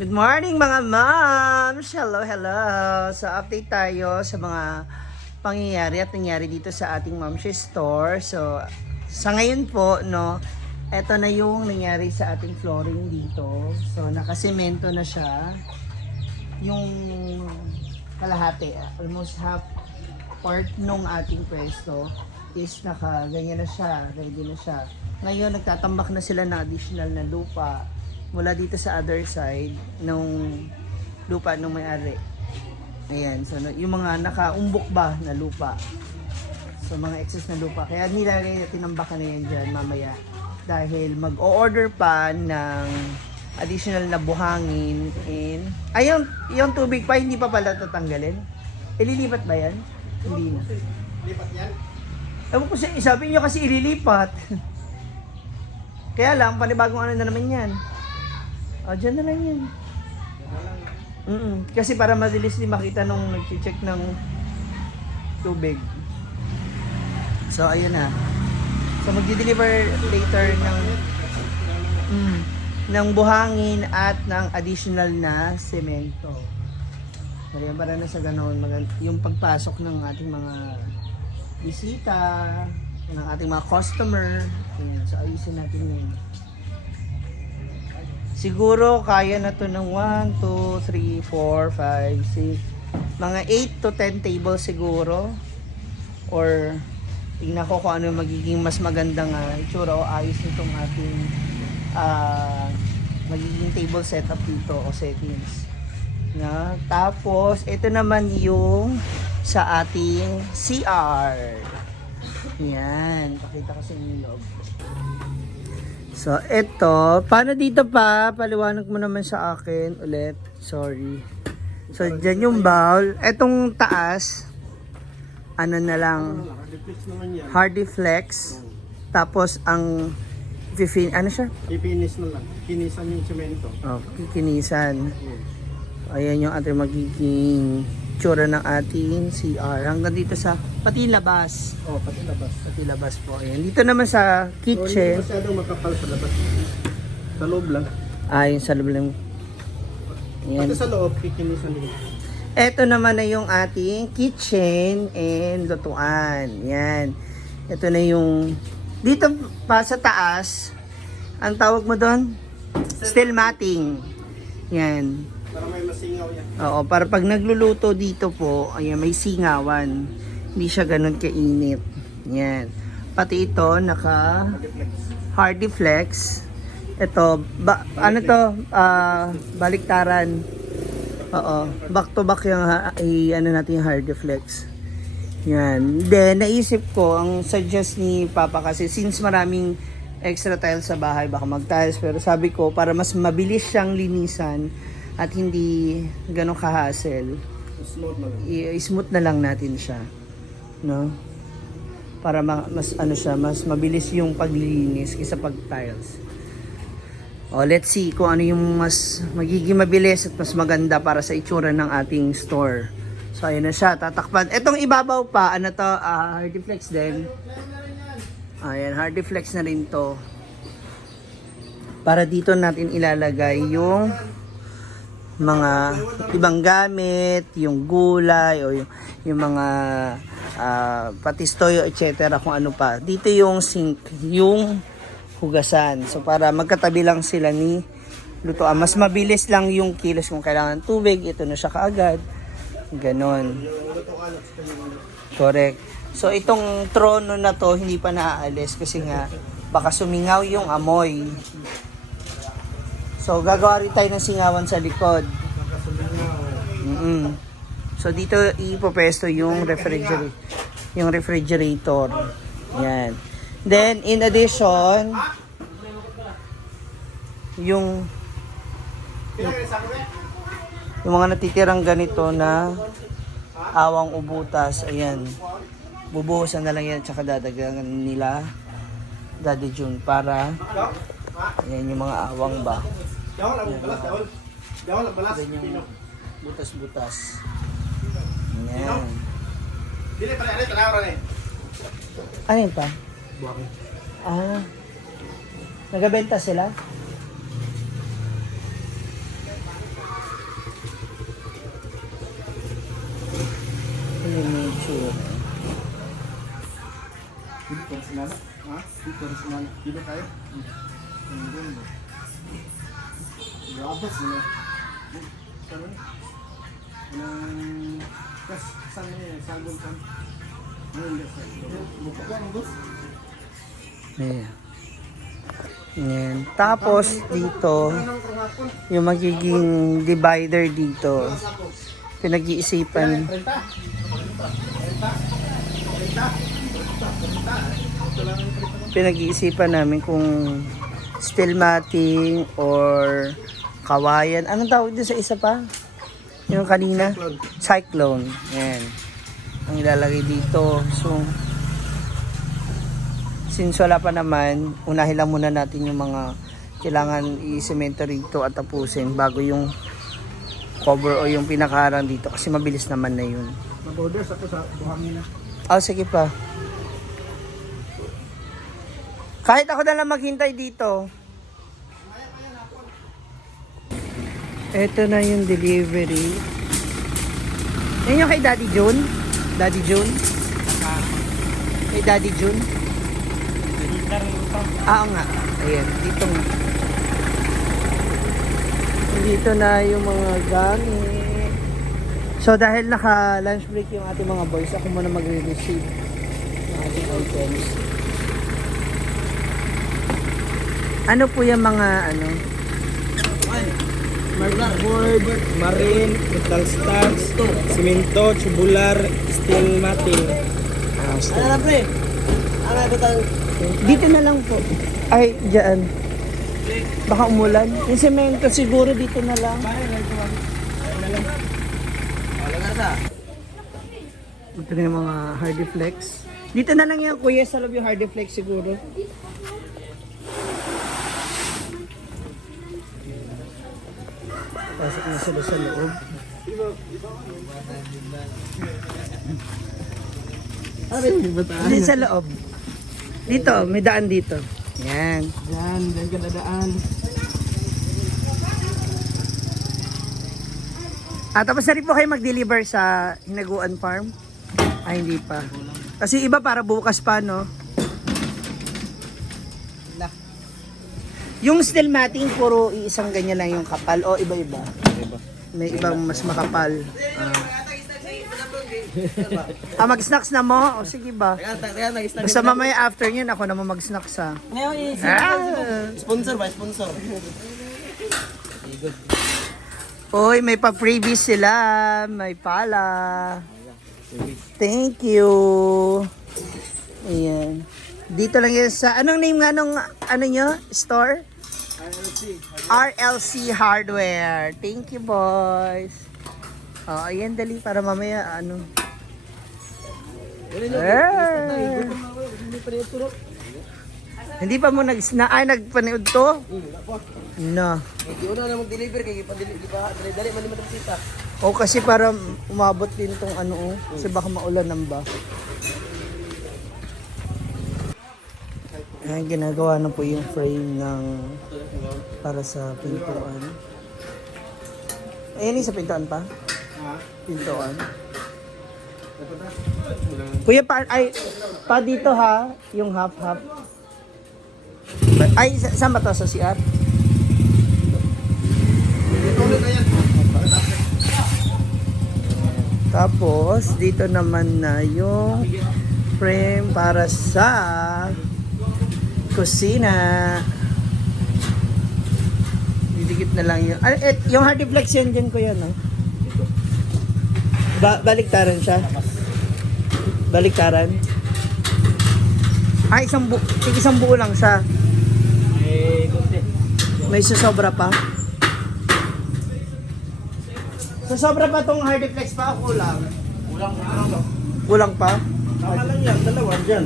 Good morning mga moms! Hello, hello! So update tayo sa mga pangyayari at nangyari dito sa ating Momshi Store. So sa ngayon po, no, eto na yung nangyari sa ating flooring dito. So nakasemento na siya. Yung kalahati, almost half part nung ating pwesto is nakaganyan na siya, ready na siya. Ngayon nagtatambak na sila ng additional na lupa mula dito sa other side nung lupa nung may-ari. Ayan, so yung mga nakaumbok ba na lupa. So mga excess na lupa. Kaya nilalagay na tinambakan na yan dyan mamaya. Dahil mag-o-order pa ng additional na buhangin in... Ay, yung tubig pa, hindi pa pala tatanggalin? Ililipat ba yan? Hindi na. Lipat yan? Ewan ko sabi nyo kasi ililipat. Kaya lang, panibagong ano na naman yan. O, dyan na lang yan. Kasi para madalis din makita nung nag-check ng tubig. So, ayun na. So, magdi-deliver later ng buhangin at ng additional na semento. Kaya para na sa ganon, yung pagpasok ng ating mga bisita, ng ating mga customer. Ayan, so, ayusin natin yun. Siguro kaya na to ng 1, 2, 3, 4, 5, 6 mga 8 to 10 tables siguro, or tingnan ko kung ano magiging mas magandang itsura o ayos nitong ating magiging table setup dito o settings na. Tapos ito naman yung sa ating CR. Yan, pakita ko sa inyo yung loob. So, ito. Paano dito pa? Paliwanag mo naman sa akin ulit. Sorry. So, dyan yung bowl. Etong taas, ano na lang, Hardy Flex. Tapos, ang, ano siya? Ipinis na lang. Kinisan yung semento. Oh, kikinisan. Ayan yung ating magiging tsura ng ating CR. Hanggang dito sa, pati labas. Oh, pati labas. Pati labas po. Ayan. Dito naman sa kitchen. Hindi masyadong makapal sa labas. Sa loob lang. Yung sa loob lang. Ayan. Pati sa loob, kikinisan din. Ito naman na yung ating kitchen and lutuan. Yan. Ito na yung... Dito pa sa taas, ang tawag mo doon? Steel matting. Yan. Para may masingaw yan. Oo, para pag nagluluto dito po, ayan, may singawan. Hindi siya ganun kainit. Yan. Pati ito, naka Hardy Flex. Ito, ano to? Baliktaran. Oo, back to back yung ano natin yung Hardy Flex. Yan. Then, naisip ko, ang suggest ni Papa kasi, since maraming extra tiles sa bahay, baka mag-tiles, pero sabi ko, para mas mabilis siyang linisan, at hindi ganun ka-hassle, i-smooth na lang natin siya, no? Para mas ano siya, mas mabilis yung paglilinis kaysa pag-tiles. Let's see kung ano yung mas magiging mabilis at mas maganda para sa itsura ng ating store. So ayun na siya, tatakpan. Etong ibabaw pa, ano to, Hardy Flex din. Ayan, Hardy Flex na rin to. Para dito natin ilalagay yung mga ibang gamit, yung gulay o yung mga patistoyo, etc. kung ano pa. Dito yung sink, yung hugasan. So para magkatabi lang sila ni lutuan. Mas mabilis lang yung kilos kung kailangan tubig, ito na siya kaagad. Ganon. Correct. So itong trono na to hindi pa naaalis kasi nga baka sumingaw yung amoy. So, gagawa rin tayo ng singawan sa likod. So, dito ipopesto yung refrigerator. Yan. Then, in addition, yung mga natitirang ganito na awang ubutas, ayan. Bubuhusan na lang yan, tsaka dadagdagan nila Daddy June para ayan yung mga awang ba. Yan yung butas-butas. Ayan. Ano yun pa? Nagabenta sila? Sinana? Ha? Dito rin sinana. Dito tayo? Grabe sila. Saan na? Saan na yun? Salbon saan? Buka ko ang bus? Ayan. Ayan. Tapos dito, yung magiging divider dito, pinag-iisipan. Pinag-iisipan namin kung steel matting or kawayan. Anong tawag din sa isa pa? Yung kanina? Cyclone. Yan. Ang ilalagay dito. So, since wala pa naman, unahin lang muna natin yung mga kailangan i-semento rito at tapusin bago yung cover o yung pinakaharang dito kasi mabilis naman na yun. Mag-orders ako sa buhangin na. Sige pa. Kahit ako na lang maghintay dito. Ito na yung delivery. Yan yung kay Daddy June. Daddy June. Kay Daddy June. Oo nga. Ayan. Dito nga. Dito na yung mga gamit. So dahil naka lunch break yung ating mga boys, ako muna magre-receive ng ating items. Ano po yung mga ano? Board, marine, metal stacks, simento, tubular, steel matting. Ano na pre? Dito na lang po. Ay, dyan. Baka umulan. Yung semento siguro dito na lang. Ito na yung mga Hardiflex. Dito na lang yan kuya, sa loob yung Hardiflex siguro. Pasok na sila sa loob. Hindi sa loob. Dito, may daan dito. Yan. Yan, dyan ka dadaan. Tapos na rin po kayo mag-deliver sa Hinaguan Farm? Ay, hindi pa. Kasi iba para bukas pa, no? Yung steel matting, puro isang ganyan lang yung kapal o iba-iba? May ibang mas makapal. Mag-snacks na mo? O sige ba? Basta mamaya after yun, ako naman mag-snacks ha. Ngayon, sponsor ba? Sponsor. Uy, may pa-freebies sila. May pala. Thank you. Ayan. Dito lang yun sa, anong name nga nung, ano nyo? Store? RLC Hardware. Thank you, boys. Ayan, dali para mamaya, ano. Hindi pa mo nagpanood to? No. Hindi ko na mag-deliver kaya dali man naman kita. O kasi para umabot din tong ano, kasi baka maulan ng ba. Ayan, ginagawa na po yung frame ng para sa pintuan. Ayan yung sa pintuan pa? Pintuan. Kuya, pa dito ha, yung half-half. Ay, saan ba to? Sa CR? Tapos, dito naman na yung frame para sa kusina. Didikit na lang yun. Yung Hardiflex yan dyan ko yan, no? Baliktaran siya? Baliktaran? Isang buo lang siya. May susobra pa? Susobra pa tong Hardiflex pa o kulang? Kulang pa? Tama lang yan, dalawa dyan.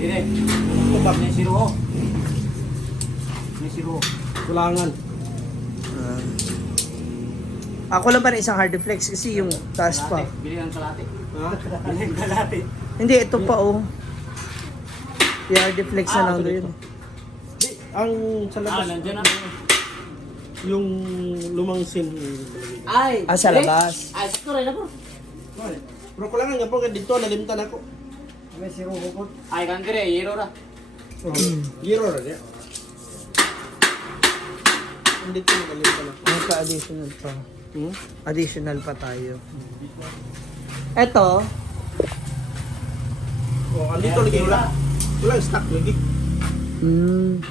Hindi. Kapag may siro. May siro. Kulangan. Ako lang pa na isang Hardiflex kasi yung taas pa. Bili ang kalate. Ha? Bili ang kalate. Hindi, ito pa oh. Yung Hardiflex na lang doon. Ang sa labas. Nandiyan na. Yung lumang sim. Ay! Sa labas. Ay, siguro na po. Pero kulangan nga po, dito nalimtan ako. May zero po. Ay kan dire, hero ra. Zero ra niya. Hindi ko galing pala. Nagka-additional pa. Additional pa tayo. Ito, Oh, andito lagi wala. Wala stock lagi.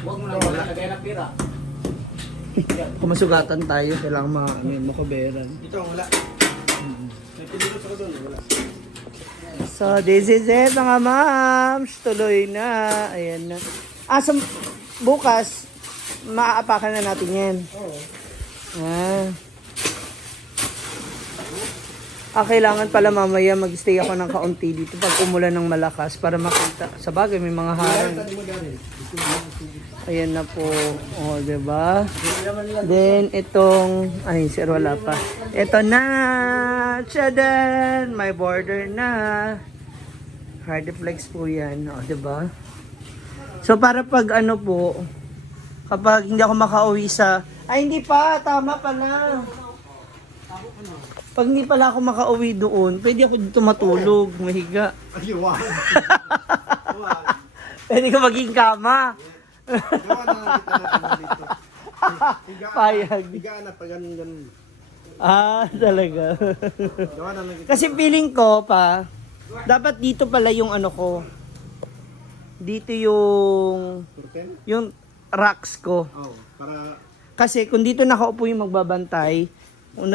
Huwag mo na lagay ng pira. kung masugatan tayo, kailangan makaberan. Dito wala. May pinili sa doon, wala. So, this is it mga mams. Tuloy na. Ayan na. Bukas, maaapakan na natin yan. Oo. Kailangan pala mamaya mag-stay ako ng kaunti dito pag umulan ng malakas para makita. Sa bagay, may mga harang. Ayan na po. O, diba? Then, itong... Ay, sir, wala pa. Ito na! Tchadan! May border na. Hardiflex po yan. O, diba? So, para pag ano po, kapag hindi ako makauwi sa... Ay, hindi pa! Tama pala! Pag hindi pala ako makauwi doon, pwede ako dito matulog, mahiga. Ay, wow. Pwede ka maging kama. Gawa na lang kita na dito. Payag. Higaan na pag ganun. Talaga. Gawa na lang kita. Kasi feeling ko pa, dapat dito pala yung ano ko. Dito Curtain? yung racks ko. Oo. Para Kasi kung dito nakaupo yung magbabantay, kung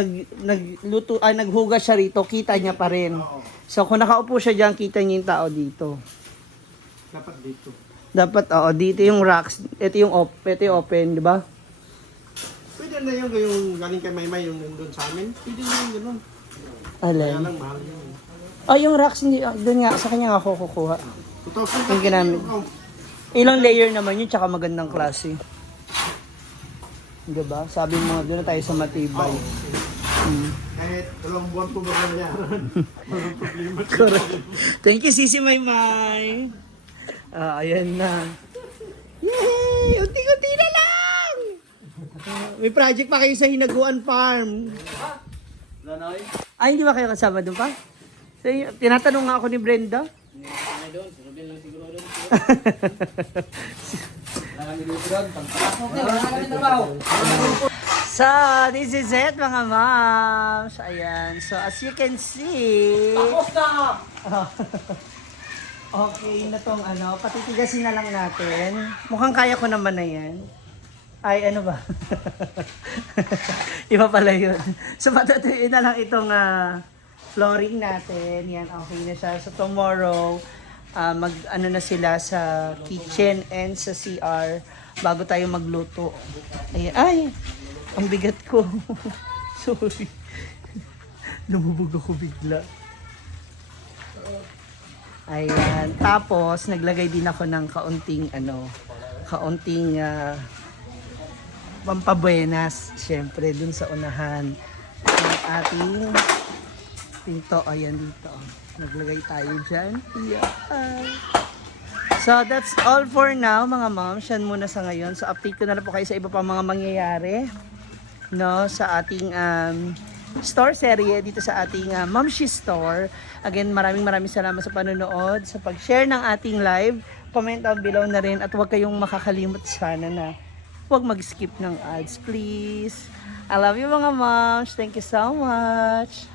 naghugas siya rito, kita niya pa rin. So kung nakaupo siya diyan, kita niya yung tao dito. dapat dito. Dapat dito yung racks, ito yung open, di ba? Pwede na yung galing kay Maymay yung nandun sa amin. Pwede na yung ganun. Kaya Alin. lang mahal yun. Yung racks, doon nga, sa kanya nga ako kukuha. 2,000 Yung ginamit. Ilang layer naman yun, tsaka magandang klase. Diba? Sabi mo, doon na tayo sa matibay. Kahit 2 buwan po ba niya? Walang problema. Correct. Thank you, Sisi Maymay. Ayan na. Yay! Unti-unti na lang! May project pa kayo sa Hinaguan Farm. Lanoy. Ay, hindi ba kayo kasama doon pa? So, tinatanong nga ako ni Brenda. Ay doon, sunodin lang siguro doon. Wala kami dito doon. Pagpasok na, wala kami trabaho. So, this is it mga moms. Ayan. So, as you can see... Tapos na! Okay na tong patitigasin na lang natin. Mukhang kaya ko naman na yan. Ay, ano ba? Iba pala yun. So, patatuin na lang itong flooring natin. Yan, okay na siya. So, tomorrow, mag-ano na sila sa kitchen and sa CR bago tayo magluto. Ayan. Ay, ang bigat ko. Sorry. Lumubog ako bigla. Ayan. Tapos, naglagay din ako ng kaunting pampabuenas. Siyempre, dun sa unahan. Ang ating pinto. Ayan dito. Naglagay tayo dyan. Yeah. So, that's all for now, mga moms. Yan muna sa ngayon. So, update ko na lang po kayo sa iba pa mga mangyayari. No, sa ating store serye dito sa ating Momshi Store. Again, maraming salamat sa panonood, sa pag-share ng ating live. Comment down below na rin at huwag kayong makakalimot sana na huwag mag-skip ng ads, please. I love you mga moms. Thank you so much.